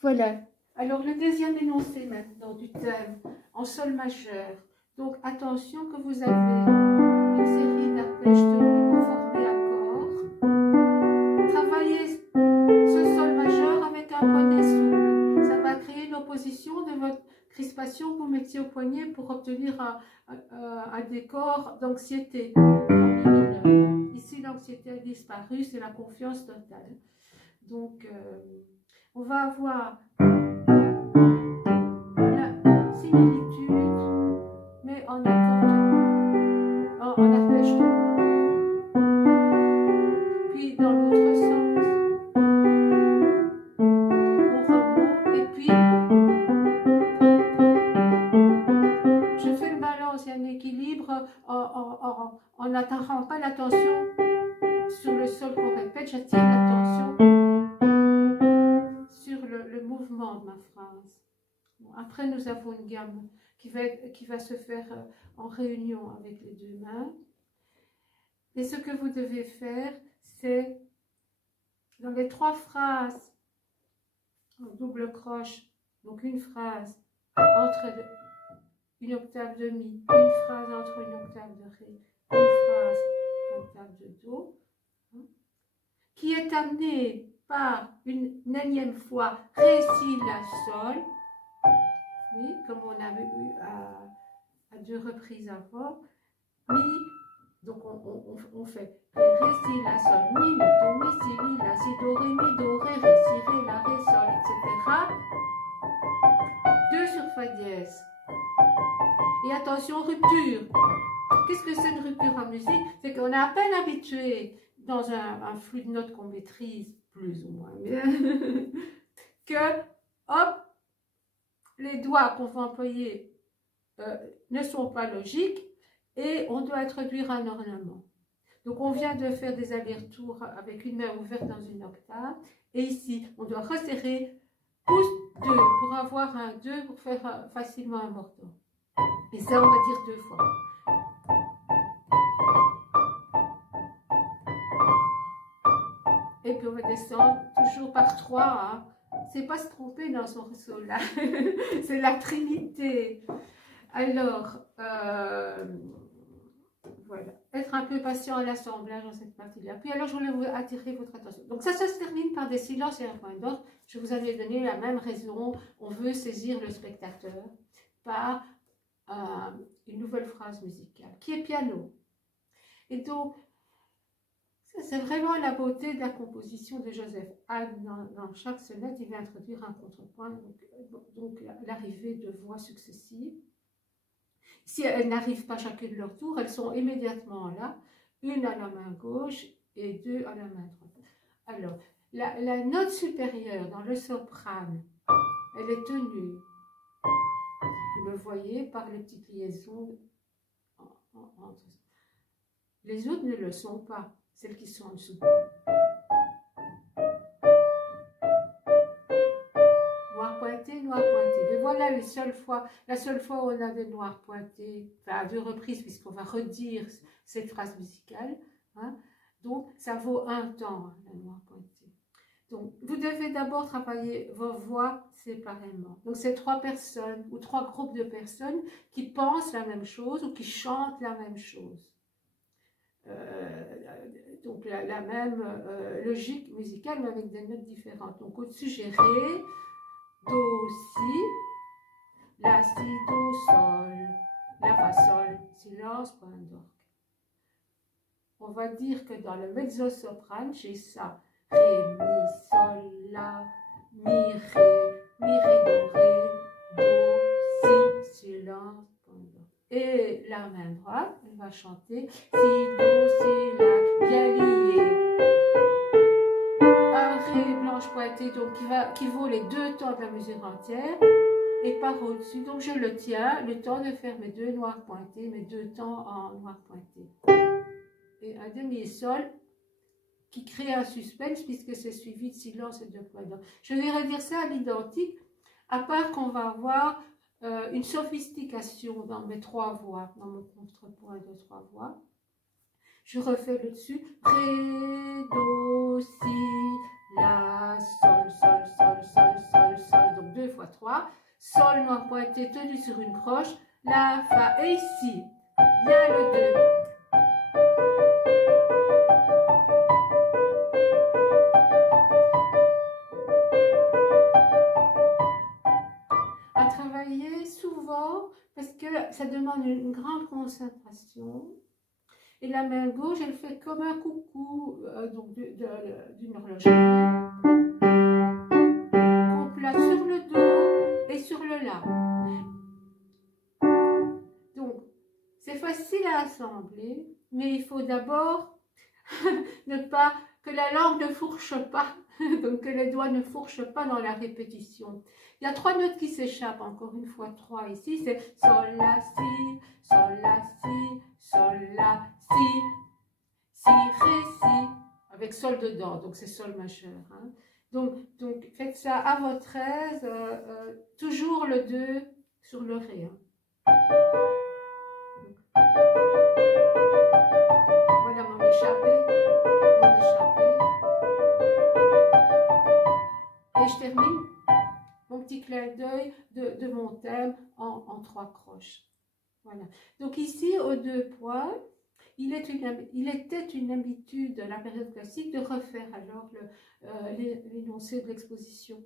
Voilà. Alors, le deuxième énoncé maintenant du thème en sol majeur. Donc, attention que vous avez une série d'arpèges tenus pour former accord. Travaillez ce sol majeur avec un poignet souple. Ça va créer une opposition de votre crispation que vous mettiez au poignet pour obtenir un décor d'anxiété en mi mineur. Ici, l'anxiété a disparu, c'est la confiance totale. Donc, on va avoir la similitude, mais en accord tenu, en arpège tenu. Puis dans l'autre sens, on remonte et puis je fais le balance, il y a un équilibre en n'attirant pas l'attention sur le sol qu'on répète, j'attire l'attention sur le mouvement de ma phrase. Bon, après, nous avons une gamme qui va se faire en réunion avec les deux mains. Et ce que vous devez faire, c'est dans les 3 phrases en double croche, donc une phrase entre une octave de mi, une phrase entre une octave de ré, une phrase une octave de do, qui est amenée par une énième fois ré, si, la, sol, oui, comme on avait eu à 2 reprises avant, mi, donc on fait ré, si, la, sol, mi, do, mi, si, mi, la, si, do, ré, mi, do, ré, ré, si, ré, la, ré, sol, etc. 2 sur fa dièse. Et attention, rupture. Qu'est-ce que c'est une rupture en musique? C'est qu'on est à peine habitué dans un flux de notes qu'on maîtrise plus ou moins bien, que, hop, les doigts qu'on va employer ne sont pas logiques et on doit introduire un ornement. Donc on vient de faire des allers-retours avec une main ouverte dans une octave et ici on doit resserrer pouce 2 pour avoir un 2 pour faire facilement un mordant. Et ça, on va dire 2 fois. Et puis on va descendre toujours par 3. Hein. C'est pas se tromper dans ce morceau-là. C'est la Trinité. Alors, voilà. Être un peu patient à l'assemblage dans cette partie-là. Puis alors, je voulais vous attirer votre attention. Donc ça se termine par des silences et un point d'ordre. Je vous avais donné la même raison. On veut saisir le spectateur par une nouvelle phrase musicale, qui est piano. Et donc, c'est vraiment la beauté de la composition de Joseph Haydn. Dans chaque sonate, il va introduire un contrepoint, donc l'arrivée de voix successives. Si elles n'arrivent pas chacune de leur tour, elles sont immédiatement là, une à la main gauche et 2 à la main droite. Alors, la note supérieure dans le soprane, elle est tenue. Vous le voyez par les petites liaisons entre. Les autres ne le sont pas, celles qui sont en dessous. Noir pointé, noir pointé. Mais voilà la seule fois où on a des noirs pointés, enfin à 2 reprises, puisqu'on va redire cette phrase musicale. Hein. Donc, ça vaut un temps, hein, la noir pointé. Donc, vous devez d'abord travailler vos voix séparément. Donc, c'est 3 personnes ou 3 groupes de personnes qui pensent la même chose ou qui chantent la même chose. Donc, la même logique musicale, mais avec des notes différentes. Donc, au-dessus, j'ai Ré, Do, Si, La, Si, Do, Sol, La, Fa, Sol, silence, point d'orgue. On va dire que dans le mezzo-soprane, j'ai ça. Ré, Mi, Sol, La, Mi, Ré, Do, Ré, Do, Si, silence, point d'orgue. Et la main droite, elle va chanter Si, Do, Si, La, bien lié. Un Ré blanche pointée, donc qui vaut les 2 temps de la mesure entière. Et par au-dessus, donc je le tiens, le temps de faire mes 2 noirs pointés, mes 2 temps en noir pointé. Et un demi-sol qui crée un suspense puisque c'est suivi de silence et de points d'orgue. Je vais redire ça à l'identique, à part qu'on va avoir une sophistication dans mes 3 voix, dans mon contrepoint de 3 voix. Je refais le dessus. Ré, Do, Si, La, Sol, Sol, Sol, Sol, Sol, Sol. 3, sol noir pointé tenu sur une croche, la, fa, et ici, bien le 2. À travailler souvent, parce que ça demande une grande concentration. Et la main gauche, elle fait comme un coucou d'une horlogerie. Qu'on place sur le do et sur le la. Donc, c'est facile à assembler, mais il faut d'abord ne pas que la langue ne fourche pas, donc que les doigts ne fourchent pas dans la répétition. Il y a 3 notes qui s'échappent, encore une fois 3 ici, c'est sol, la, si, sol, la, si, sol, la, si, ré, si, avec sol dedans, donc c'est sol majeur. Hein. Donc, faites ça à votre aise, toujours le 2 sur le ré. Hein. Voilà mon échappé. Et je termine mon petit clin d'œil de mon thème en 3 croches. Voilà. Donc ici, aux 2 points, il était une habitude de la période classique de refaire alors l'énoncé de l'exposition.